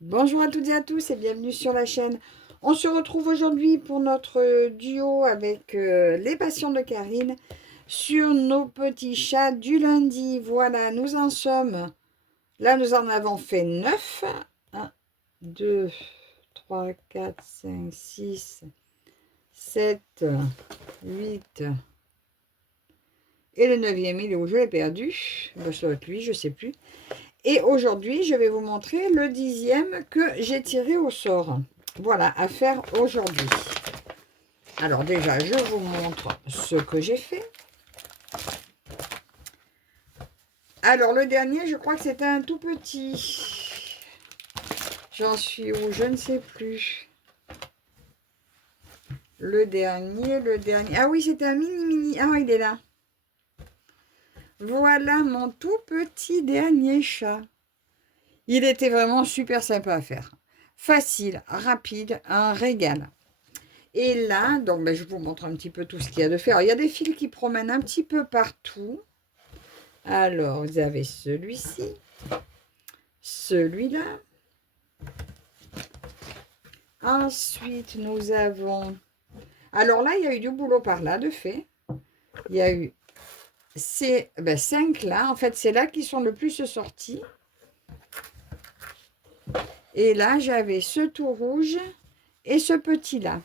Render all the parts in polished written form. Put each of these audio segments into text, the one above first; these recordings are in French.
Bonjour à toutes et à tous et bienvenue sur la chaîne. On se retrouve aujourd'hui pour notre duo avec les passions de Karine sur nos petits chats du lundi. Voilà, nous en sommes. Là, nous en avons fait 9. 1, 2, 3, 4, 5, 6, 7, 8. Et le neuvième, il est où? Je l'ai perdu. Ben, ça doit être lui, je ne sais plus. Et aujourd'hui, je vais vous montrer le 10e que j'ai tiré au sort. Voilà, à faire aujourd'hui. Alors déjà, je vous montre ce que j'ai fait. Alors le dernier, je crois que c'était un tout petit. J'en suis où? Je ne sais plus. Le dernier. Ah oui, c'était un mini. Ah, il est là. Voilà mon tout petit dernier chat. Il était vraiment super sympa à faire. Facile, rapide, un régal. Et là, donc je vous montre un petit peu tout ce qu'il y a de faire. Alors, il y a des fils qui promènent un petit peu partout. Alors, vous avez celui-ci, celui-là. Ensuite, nous avons... Alors là, il y a eu du boulot par là, de fait. Il y a eu ces 5 là. En fait, c'est là qui sont le plus sortis. Et là, j'avais ce tout rouge et ce petit-là.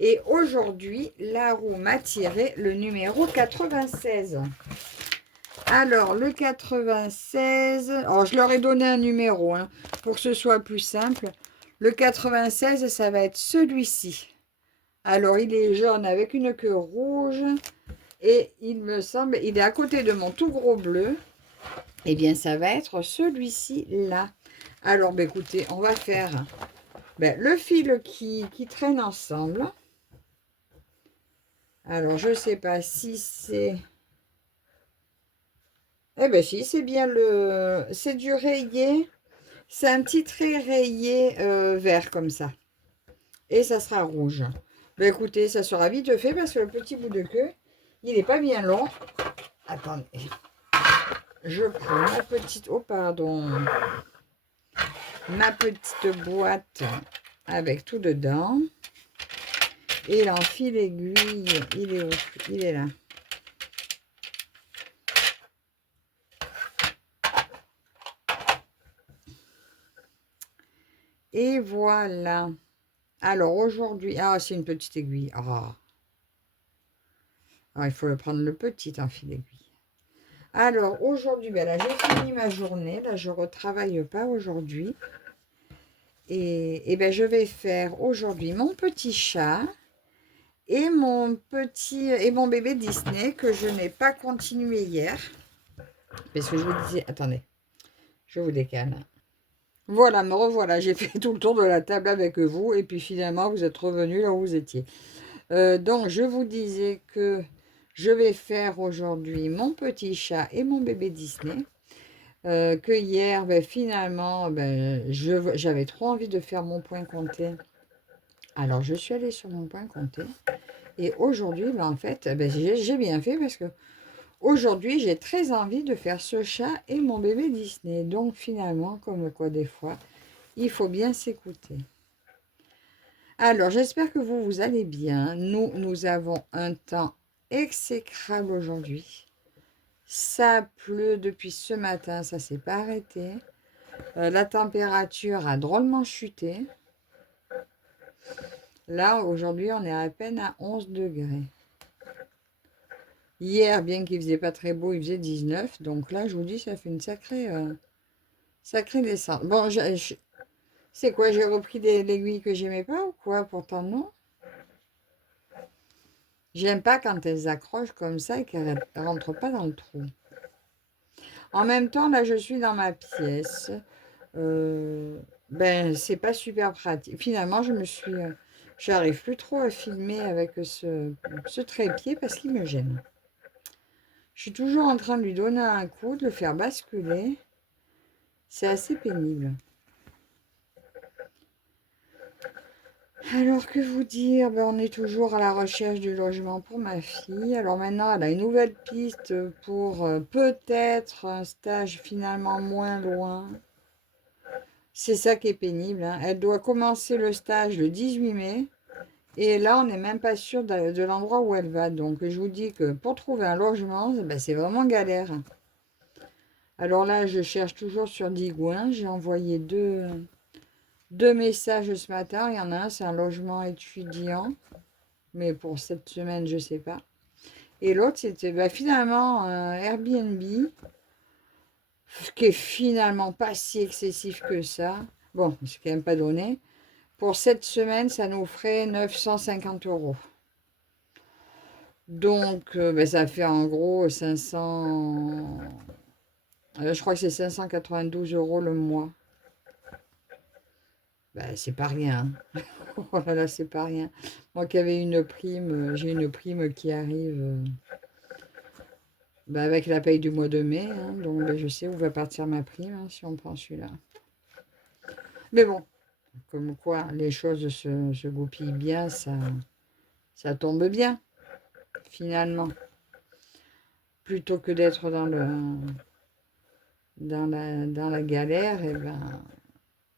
Et aujourd'hui, la roue m'a tiré le numéro 96. Alors, le 96, alors je leur ai donné un numéro pour que ce soit plus simple. Le 96, ça va être celui-ci. Alors, il est jaune avec une queue rouge. Et il me semble, il est à côté de mon tout gros bleu. Eh bien, ça va être celui-ci là. Alors, écoutez, on va faire le fil qui traîne ensemble. Alors, je ne sais pas si c'est... Eh bien, si, c'est bien le... C'est du rayé. C'est un petit trait rayé vert comme ça. Et ça sera rouge. Écoutez, ça sera vite fait parce que le petit bout de queue, il n'est pas bien long. Attendez. Je prends ma petite... Oh, pardon. Ma petite boîte avec tout dedans. Et l'enfile aiguille, il est où? Il est là. Et voilà. Alors aujourd'hui... Ah, c'est une petite aiguille. Ah. Ah, il faut le prendre le petit enfile aiguille. Alors, aujourd'hui, là, j'ai fini ma journée. Là, je ne retravaille pas aujourd'hui. Et je vais faire aujourd'hui mon petit chat et mon bébé Disney que je n'ai pas continué hier. Parce que je vous disais... Attendez, je vous décale. Voilà, me revoilà. J'ai fait tout le tour de la table avec vous. Et puis finalement, vous êtes revenus là où vous étiez. Donc, je vous disais que je vais faire aujourd'hui mon petit chat et mon bébé Disney. Que hier, finalement, j'avais trop envie de faire mon point compté. Alors, je suis allée sur mon point compté. Et aujourd'hui, en fait, j'ai bien fait parce que aujourd'hui, j'ai très envie de faire ce chat et mon bébé Disney. Donc, finalement, comme quoi des fois, il faut bien s'écouter. Alors, j'espère que vous allez bien. Nous avons un temps exécrable aujourd'hui. Ça pleut depuis ce matin, ça ne s'est pas arrêté. La température a drôlement chuté. Là, aujourd'hui, on est à peine à 11 degrés. Hier, bien qu'il ne faisait pas très beau, il faisait 19. Donc là, je vous dis, ça fait une sacrée descente. Bon, c'est quoi, j'ai repris l'aiguille que j'aimais pas ou quoi? Pourtant, non. J'aime pas quand elles accrochent comme ça et qu'elles ne rentrent pas dans le trou. En même temps, là, je suis dans ma pièce. C'est pas super pratique. Finalement, j'arrive plus trop à filmer avec ce trépied parce qu'il me gêne. Je suis toujours en train de lui donner un coup, de le faire basculer. C'est assez pénible. Alors, que vous dire? On est toujours à la recherche du logement pour ma fille. Alors maintenant, elle a une nouvelle piste pour peut-être un stage finalement moins loin. C'est ça qui est pénible, hein. Elle doit commencer le stage le 18 mai. Et là, on n'est même pas sûr de l'endroit où elle va. Donc, je vous dis que pour trouver un logement, ben, c'est vraiment galère. Alors là, je cherche toujours sur Digouin. J'ai envoyé deux messages ce matin. Il y en a un, c'est un logement étudiant. Mais pour cette semaine, je ne sais pas. Et l'autre, c'était finalement un Airbnb, qui est finalement pas si excessif que ça. Bon, c'est quand même pas donné. Pour cette semaine, ça nous ferait 950 euros. Donc, ça fait en gros 500... je crois que c'est 592 euros le mois. C'est pas rien. Oh là là, c'est pas rien. Moi qui avais une prime, j'ai une prime qui arrive avec la paye du mois de mai. Hein, donc, je sais où va partir ma prime hein, si on prend celui-là. Mais bon, comme quoi les choses se goupillent bien, ça tombe bien, finalement. Plutôt que d'être dans la galère, et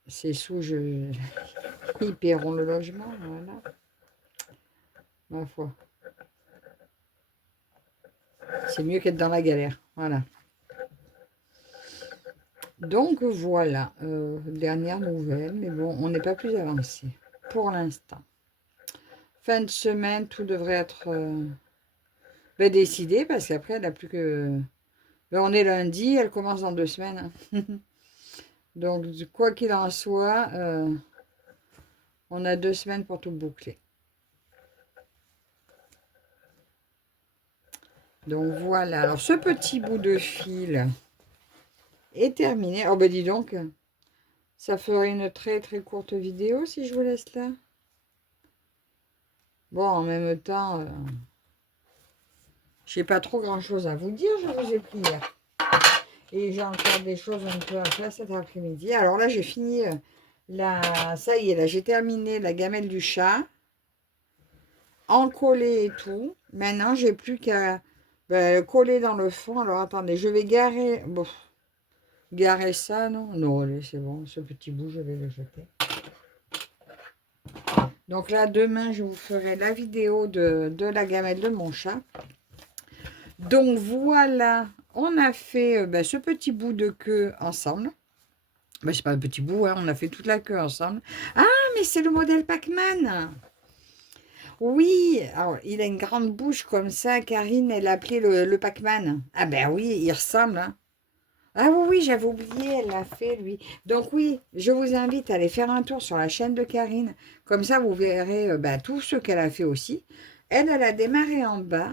ces sous, ils paieront le logement, voilà. Ma foi. C'est mieux qu'être dans la galère, voilà. Donc voilà, dernière nouvelle, mais bon, on n'est pas plus avancé pour l'instant. Fin de semaine, tout devrait être décidé parce qu'après, elle n'a plus que... on est lundi, elle commence dans 2 semaines. Donc, quoi qu'il en soit, on a 2 semaines pour tout boucler. Donc voilà, alors ce petit bout de fil est terminé. Oh ben dis donc, ça ferait une très très courte vidéo si je vous laisse là. Bon, en même temps, j'ai pas trop grand chose à vous dire, je vous ai pris hier. Et j'ai encore des choses un peu à faire cet après-midi. Alors là, j'ai fini ça y est, là, j'ai terminé la gamelle du chat. Encoller et tout. Maintenant, j'ai plus qu'à coller dans le fond. Alors attendez, je vais garer. Bon, garer ça, non? Non, allez, c'est bon. Ce petit bout, je vais le jeter. Donc là, demain, je vous ferai la vidéo de la gamelle de mon chat. Donc voilà, on a fait ce petit bout de queue ensemble. C'est pas un petit bout, hein, on a fait toute la queue ensemble. Ah, mais c'est le modèle Pac-Man. Oui, alors il a une grande bouche comme ça. Karine, elle l'appelait le Pac-Man. Ah ben oui, il ressemble. Hein. Ah oui, j'avais oublié, elle l'a fait, lui. Donc oui, je vous invite à aller faire un tour sur la chaîne de Karine. Comme ça, vous verrez tout ce qu'elle a fait aussi. Elle a démarré en bas.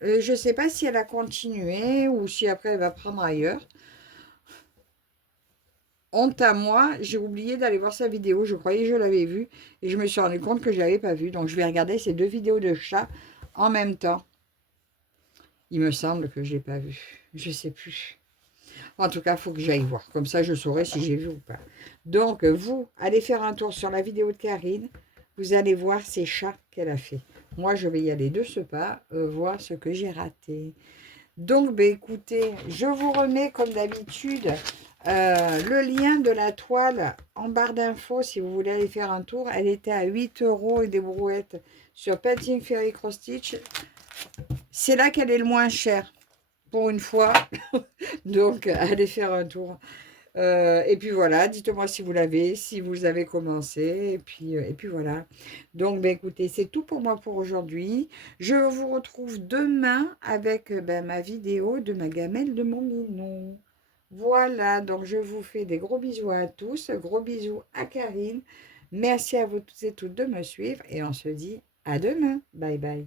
Je ne sais pas si elle a continué ou si après elle va prendre ailleurs. Honte à moi, j'ai oublié d'aller voir sa vidéo. Je croyais que je l'avais vue et je me suis rendu compte que je ne l'avais pas vue. Donc je vais regarder ces 2 vidéos de chat en même temps. Il me semble que je ne l'ai pas vue. Je ne sais plus. En tout cas, il faut que j'aille voir. Comme ça, je saurai si j'ai vu ou pas. Donc, vous, allez faire un tour sur la vidéo de Karine. Vous allez voir ces chats qu'elle a fait. Moi, je vais y aller de ce pas, voir ce que j'ai raté. Donc, écoutez, je vous remets comme d'habitude le lien de la toile en barre d'infos si vous voulez aller faire un tour. Elle était à 8 € et des brouettes sur Painting Fairy Cross Stitch. C'est là qu'elle est le moins chère, pour une fois. Donc, allez faire un tour. Et puis voilà, dites-moi si vous l'avez, si vous avez commencé. Et puis voilà. Donc, écoutez, c'est tout pour moi pour aujourd'hui. Je vous retrouve demain avec ma vidéo de ma gamelle de mon minou. Voilà, donc je vous fais des gros bisous à tous. Gros bisous à Karine. Merci à vous tous et toutes de me suivre. Et on se dit à demain. Bye bye.